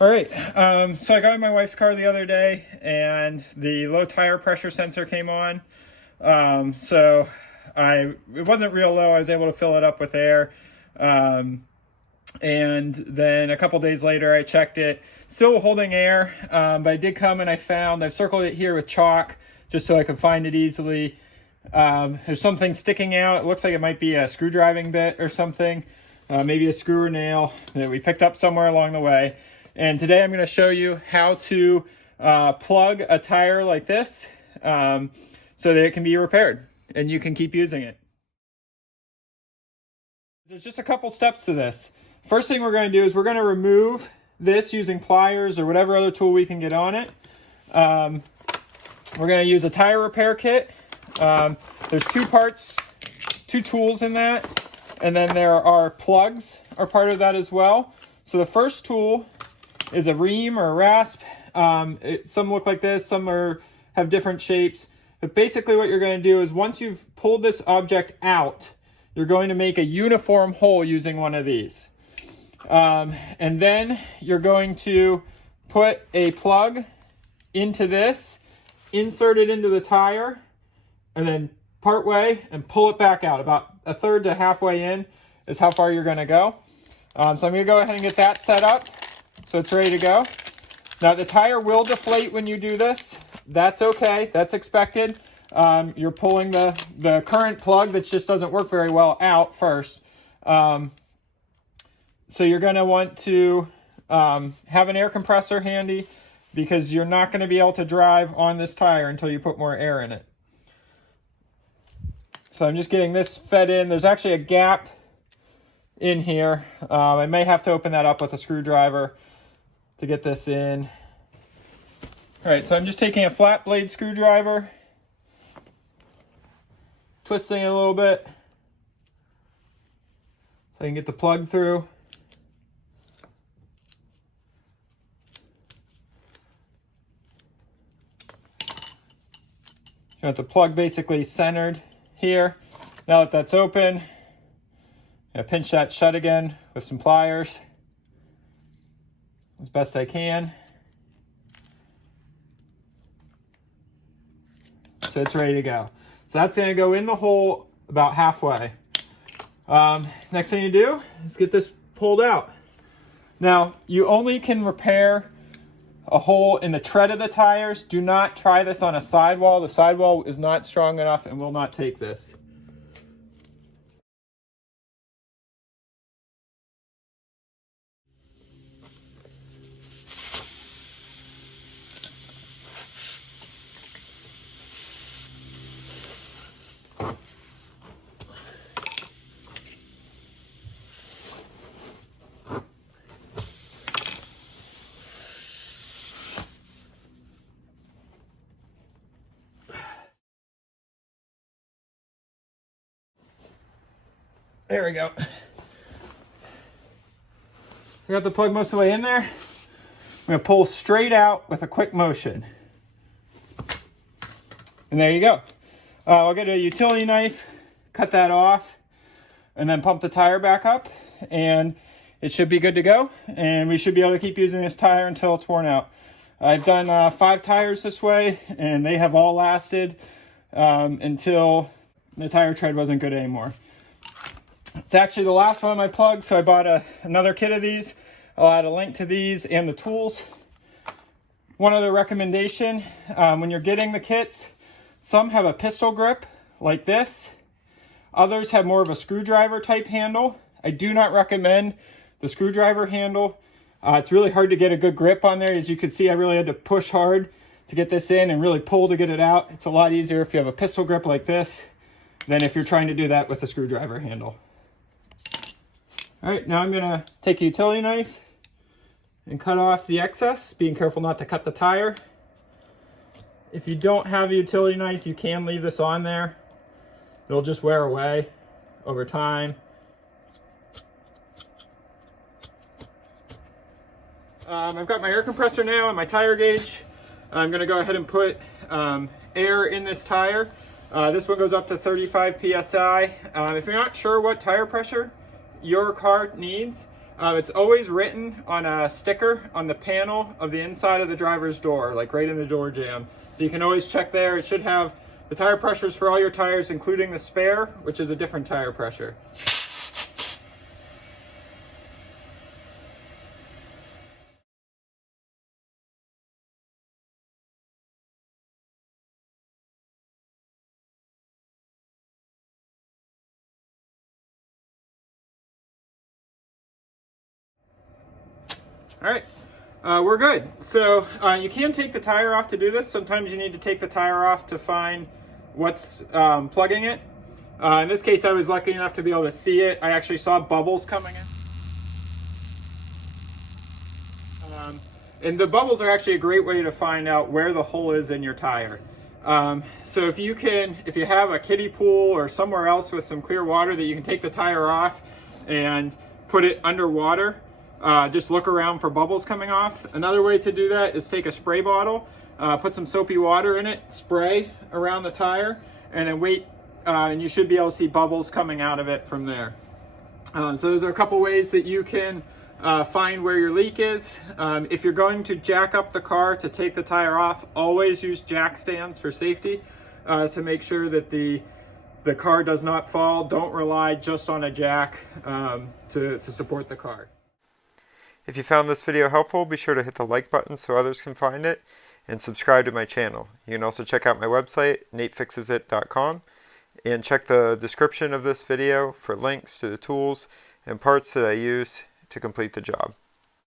All right, so I got in my wife's car the other day and the low tire pressure sensor came on. So it wasn't real low. I was able to fill it up with air. And then a couple days later I checked it, still holding air, but I did come and I've circled it here with chalk just so I could find it easily. There's something sticking out. It looks like it might be a screwdriving bit or something, maybe a screw or nail that we picked up somewhere along the way. And today I'm going to show you how to plug a tire like this so that it can be repaired and you can keep using it. There's just a couple steps to this. First thing we're going to do is we're going to remove this using pliers or whatever other tool we can get on it. We're going to use a tire repair kit. There's two parts, two tools in that, and then there are plugs are part of that as well. So the first tool is a ream or a rasp. Some look like this, some have different shapes. But basically what you're going to do is once you've pulled this object out, you're going to make a uniform hole using one of these. And then you're going to put a plug into this, insert it into the tire, and then part way and pull it back out. About a third to halfway in is how far you're going to go. So I'm going to go ahead and get that set up so it's ready to go. Now the tire will deflate when you do this. That's okay. That's expected. You're pulling the current plug that just doesn't work very well out first. So you're going to want to have an air compressor handy because you're not going to be able to drive on this tire until you put more air in it. So I'm just getting this fed in. There's actually a gap in here. I may have to open that up with a screwdriver to get this in. All right, so I'm just taking a flat blade screwdriver, twisting it a little bit so I can get the plug through. You want the plug basically centered here. Now that that's open, I'm gonna pinch that shut again with some pliers as best I can. So it's ready to go. So that's going to go in the hole about halfway. Next thing you do is get this pulled out. Now, you only can repair a hole in the tread of the tires. Do not try this on a sidewall. The sidewall is not strong enough and will not take this. There we go. I got the plug most of the way in there. I'm going to pull straight out with a quick motion. And there you go. I'll get a utility knife, cut that off, and then pump the tire back up. And it should be good to go. And we should be able to keep using this tire until it's worn out. I've done 5 tires this way, and they have all lasted until the tire tread wasn't good anymore. It's actually the last one of my plugs, so I bought another kit of these. I'll add a link to these and the tools. One other recommendation, when you're getting the kits, some have a pistol grip like this. Others have more of a screwdriver type handle. I do not recommend the screwdriver handle. It's really hard to get a good grip on there. As you can see, I really had to push hard to get this in and really pull to get it out. It's a lot easier if you have a pistol grip like this than if you're trying to do that with a screwdriver handle. All right, now I'm gonna take a utility knife and cut off the excess, being careful not to cut the tire. If you don't have a utility knife, you can leave this on there. It'll just wear away over time. I've got my air compressor now and my tire gauge. I'm gonna go ahead and put air in this tire. This one goes up to 35 PSI. If you're not sure what tire pressure your car needs, It's always written on a sticker on the panel of the inside of the driver's door, like right in the door jamb. So you can always check there. It should have the tire pressures for all your tires, including the spare, which is a different tire pressure. All right, we're good. So you can take the tire off to do this. Sometimes you need to take the tire off to find what's plugging it. In this case, I was lucky enough to be able to see it. I actually saw bubbles coming in. And the bubbles are actually a great way to find out where the hole is in your tire. So if you have a kiddie pool or somewhere else with some clear water that you can take the tire off and put it underwater, just look around for bubbles coming off. Another way to do that is take a spray bottle, put some soapy water in it, spray around the tire, and then wait, and you should be able to see bubbles coming out of it from there. So those are a couple ways that you can find where your leak is. If you're going to jack up the car to take the tire off, always use jack stands for safety to make sure that the car does not fall. Don't rely just on a jack to support the car. If you found this video helpful, be sure to hit the like button so others can find it, and subscribe to my channel. You can also check out my website, natefixesit.com, and check the description of this video for links to the tools and parts that I use to complete the job.